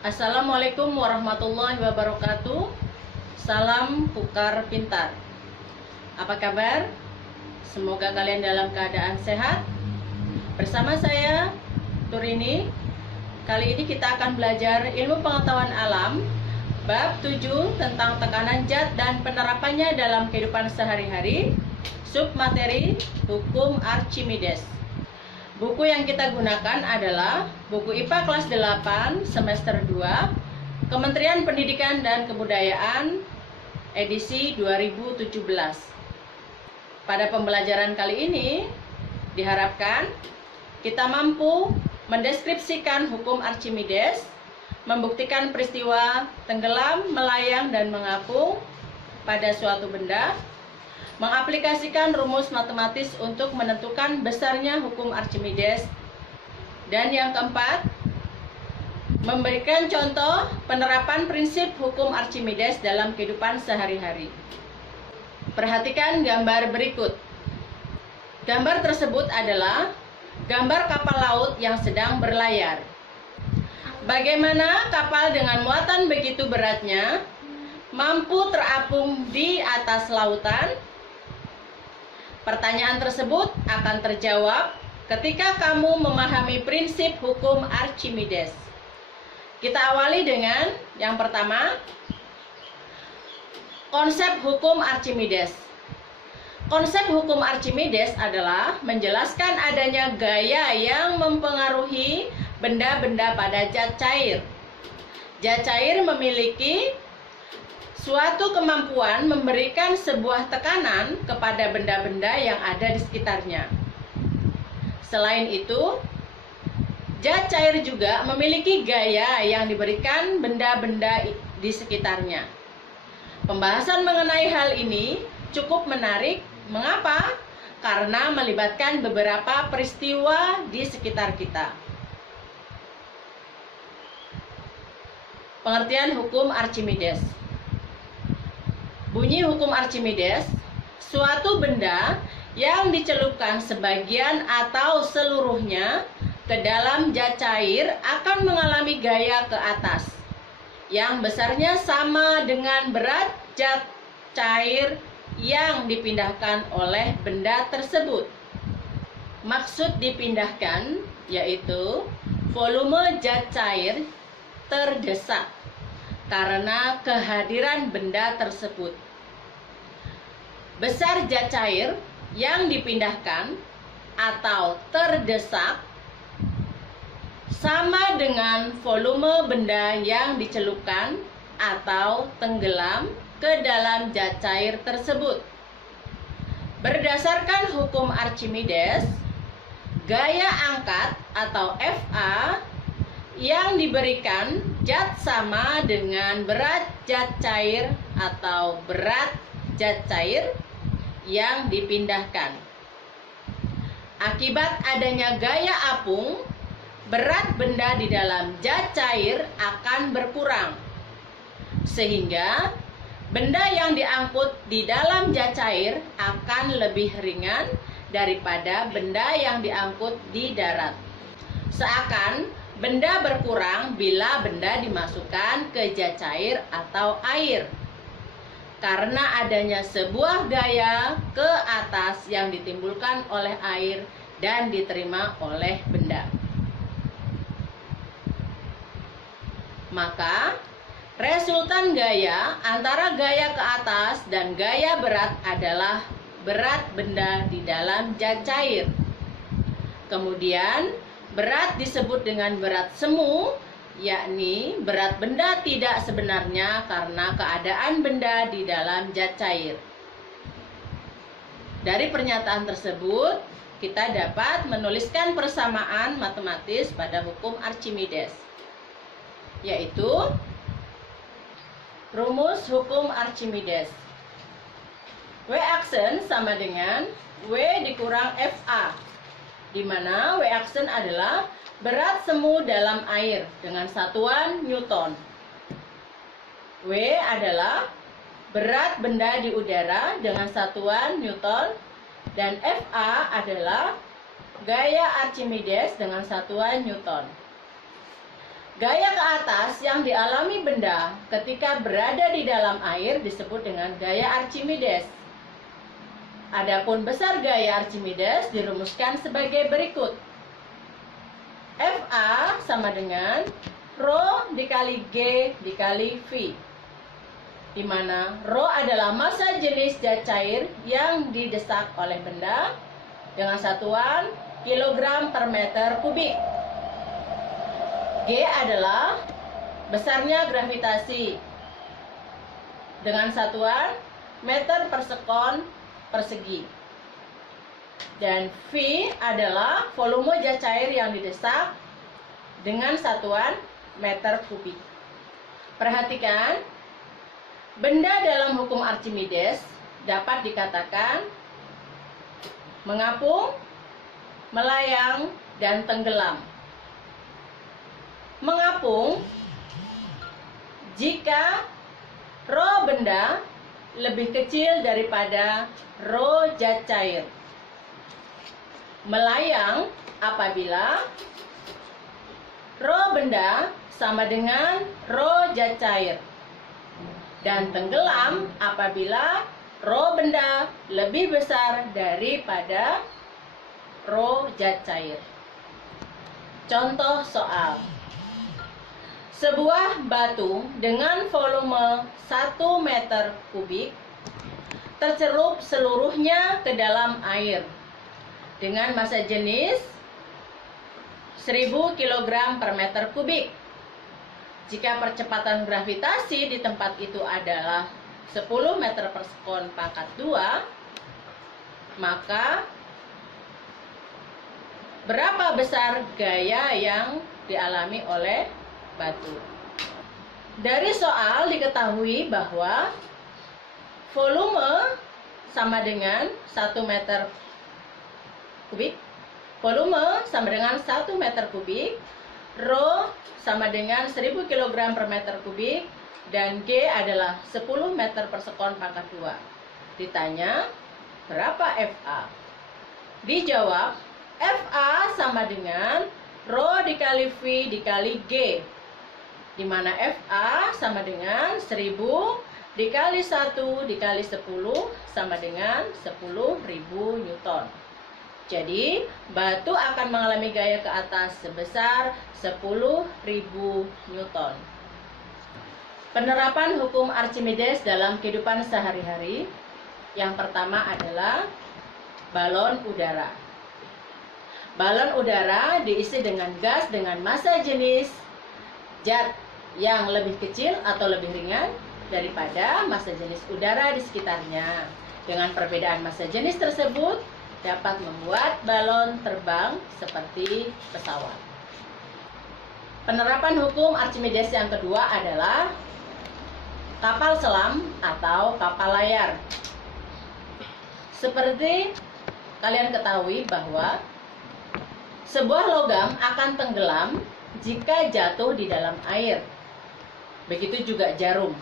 Assalamualaikum warahmatullahi wabarakatuh. Salam Pukar Pintar. Apa kabar? Semoga kalian dalam keadaan sehat. Bersama saya, Turini. Kali ini kita akan belajar ilmu pengetahuan alam bab 7 tentang tekanan zat dan penerapannya dalam kehidupan sehari-hari. Submateri Hukum Archimedes. Buku yang kita gunakan adalah buku IPA kelas 8 semester 2 Kementerian Pendidikan dan Kebudayaan edisi 2017. Pada pembelajaran kali ini diharapkan kita mampu mendeskripsikan hukum Archimedes, membuktikan peristiwa tenggelam, melayang, dan mengapung pada suatu benda, mengaplikasikan rumus matematis untuk menentukan besarnya hukum Archimedes, dan yang keempat, memberikan contoh penerapan prinsip hukum Archimedes dalam kehidupan sehari-hari. Perhatikan gambar berikut. Gambar tersebut adalah gambar kapal laut yang sedang berlayar. Bagaimana kapal dengan muatan begitu beratnya mampu terapung di atas lautan? Pertanyaan tersebut akan terjawab ketika kamu memahami prinsip hukum Archimedes. Kita awali dengan yang pertama, konsep hukum Archimedes. Konsep hukum Archimedes adalah menjelaskan adanya gaya yang mempengaruhi benda-benda pada zat cair. Zat cair memiliki suatu kemampuan memberikan sebuah tekanan kepada benda-benda yang ada di sekitarnya. Selain itu, zat cair juga memiliki gaya yang diberikan benda-benda di sekitarnya. Pembahasan mengenai hal ini cukup menarik. Mengapa? Karena melibatkan beberapa peristiwa di sekitar kita. Pengertian hukum Archimedes. Bunyi hukum Archimedes, suatu benda yang dicelupkan sebagian atau seluruhnya ke dalam zat cair akan mengalami gaya ke atas, yang besarnya sama dengan berat zat cair yang dipindahkan oleh benda tersebut. Maksud dipindahkan yaitu volume zat cair terdesak karena kehadiran benda tersebut. Besar zat cair yang dipindahkan atau terdesak sama dengan volume benda yang dicelupkan atau tenggelam ke dalam zat cair tersebut. Berdasarkan hukum Archimedes, gaya angkat atau Fa yang diberikan zat sama dengan berat zat cair atau berat zat cair yang dipindahkan. Akibat adanya gaya apung, berat benda di dalam zat cair akan berkurang, sehingga benda yang diangkut di dalam zat cair akan lebih ringan daripada benda yang diangkut di darat. Seakan benda berkurang bila benda dimasukkan ke zat cair atau air, karena adanya sebuah gaya ke atas yang ditimbulkan oleh air dan diterima oleh benda. Maka, resultan gaya antara gaya ke atas dan gaya berat adalah berat benda di dalam zat cair. Kemudian, berat disebut dengan berat semu, yakni berat benda tidak sebenarnya karena keadaan benda di dalam zat cair. Dari pernyataan tersebut, kita dapat menuliskan persamaan matematis pada hukum Archimedes, yaitu rumus hukum Archimedes. W aksen sama dengan W dikurang Fa, di mana W aksen adalah berat semu dalam air dengan satuan Newton. W adalah berat benda di udara dengan satuan Newton, dan Fa adalah gaya Archimedes dengan satuan Newton. Gaya ke atas yang dialami benda ketika berada di dalam air disebut dengan gaya Archimedes. Adapun besar gaya Archimedes dirumuskan sebagai berikut. Fa sama dengan Rho dikali G dikali V, di mana Rho adalah massa jenis zat cair yang didesak oleh benda dengan satuan kilogram per meter kubik. G adalah besarnya gravitasi dengan satuan meter per sekon persegi. Dan V adalah volume zat cair yang didesak dengan satuan meter kubik. Perhatikan, benda dalam hukum Archimedes dapat dikatakan mengapung, melayang, dan tenggelam. Mengapung jika Rho benda lebih kecil daripada Rho zat cair. Melayang apabila Rho benda sama dengan Rho zat cair. Dan tenggelam apabila Rho benda lebih besar daripada Rho zat cair. Contoh soal. Sebuah batu dengan volume 1 meter kubik tercelup seluruhnya ke dalam air dengan massa jenis 1000 kg per meter kubik. Jika percepatan gravitasi di tempat itu adalah 10 meter per sekon pangkat 2, maka berapa besar gaya yang dialami oleh batu? Dari soal diketahui bahwa volume sama dengan 1 meter kubik, volume sama dengan 1 meter kubik, Rho sama dengan 1000 kg per meter kubik, dan G adalah 10 meter per sekon pangkat 2. Ditanya, berapa Fa? Dijawab, Fa sama dengan Rho dikali V dikali G, di mana Fa sama dengan 1000 dikali 1 dikali 10 sama dengan 10.000 Newton. Jadi, batu akan mengalami gaya ke atas sebesar 10.000 Newton. Penerapan hukum Archimedes dalam kehidupan sehari-hari. Yang pertama adalah balon udara. Balon udara diisi dengan gas dengan massa jenis zat yang lebih kecil atau lebih ringan daripada massa jenis udara di sekitarnya. Dengan perbedaan massa jenis tersebut dapat membuat balon terbang seperti pesawat. Penerapan hukum Archimedes yang kedua adalah kapal selam atau kapal layar. Seperti kalian ketahui bahwa sebuah logam akan tenggelam jika jatuh di dalam air. Begitu juga jarum.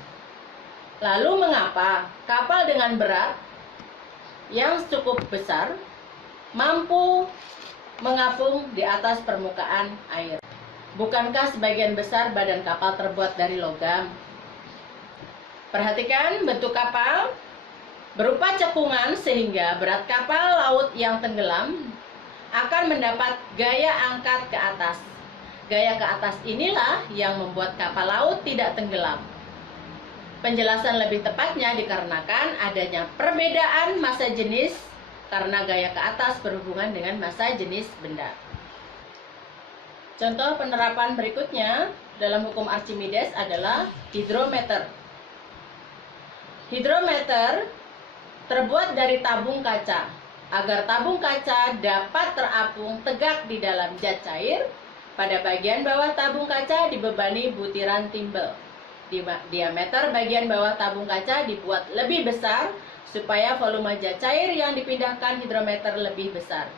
Lalu mengapa kapal dengan berat yang cukup besar mampu mengapung di atas permukaan air? Bukankah sebagian besar badan kapal terbuat dari logam? Perhatikan bentuk kapal berupa cekungan sehingga berat kapal laut yang tenggelam akan mendapat gaya angkat ke atas. Gaya ke atas inilah yang membuat kapal laut tidak tenggelam. Penjelasan lebih tepatnya dikarenakan adanya perbedaan massa jenis karena gaya ke atas berhubungan dengan massa jenis benda. Contoh penerapan berikutnya dalam hukum Archimedes adalah hidrometer. Hidrometer terbuat dari tabung kaca. Agar tabung kaca dapat terapung tegak di dalam zat cair, pada bagian bawah tabung kaca dibebani butiran timbel. Diameter bagian bawah tabung kaca dibuat lebih besar supaya volume zat cair yang dipindahkan hidrometer lebih besar,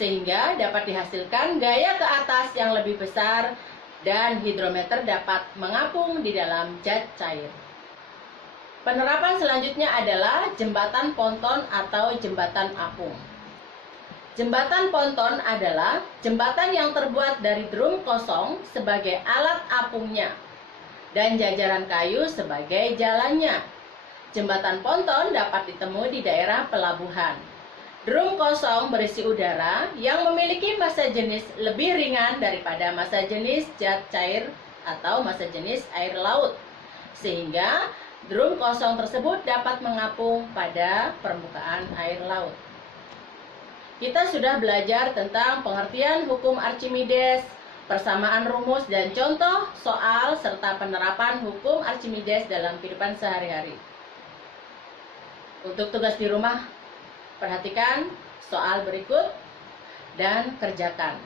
sehingga dapat dihasilkan gaya ke atas yang lebih besar dan hidrometer dapat mengapung di dalam zat cair. Penerapan selanjutnya adalah jembatan ponton atau jembatan apung. Jembatan ponton adalah jembatan yang terbuat dari drum kosong sebagai alat apungnya dan jajaran kayu sebagai jalannya. Jembatan ponton dapat ditemui di daerah pelabuhan. Drum kosong berisi udara yang memiliki massa jenis lebih ringan daripada massa jenis zat cair atau massa jenis air laut, sehingga drum kosong tersebut dapat mengapung pada permukaan air laut. Kita sudah belajar tentang pengertian hukum Archimedes, persamaan rumus dan contoh soal serta penerapan hukum Archimedes dalam kehidupan sehari-hari. Untuk tugas di rumah, perhatikan soal berikut dan kerjakan.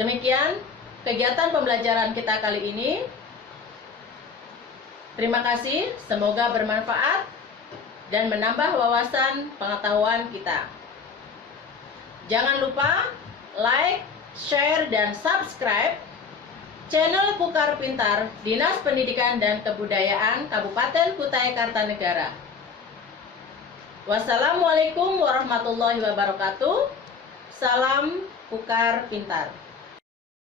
Demikian kegiatan pembelajaran kita kali ini. Terima kasih, semoga bermanfaat dan menambah wawasan pengetahuan kita. Jangan lupa like, share, dan subscribe channel Kukar Pintar Dinas Pendidikan dan Kebudayaan Kabupaten Kutai Kartanegara. Wassalamualaikum warahmatullahi wabarakatuh. Salam Kukar Pintar.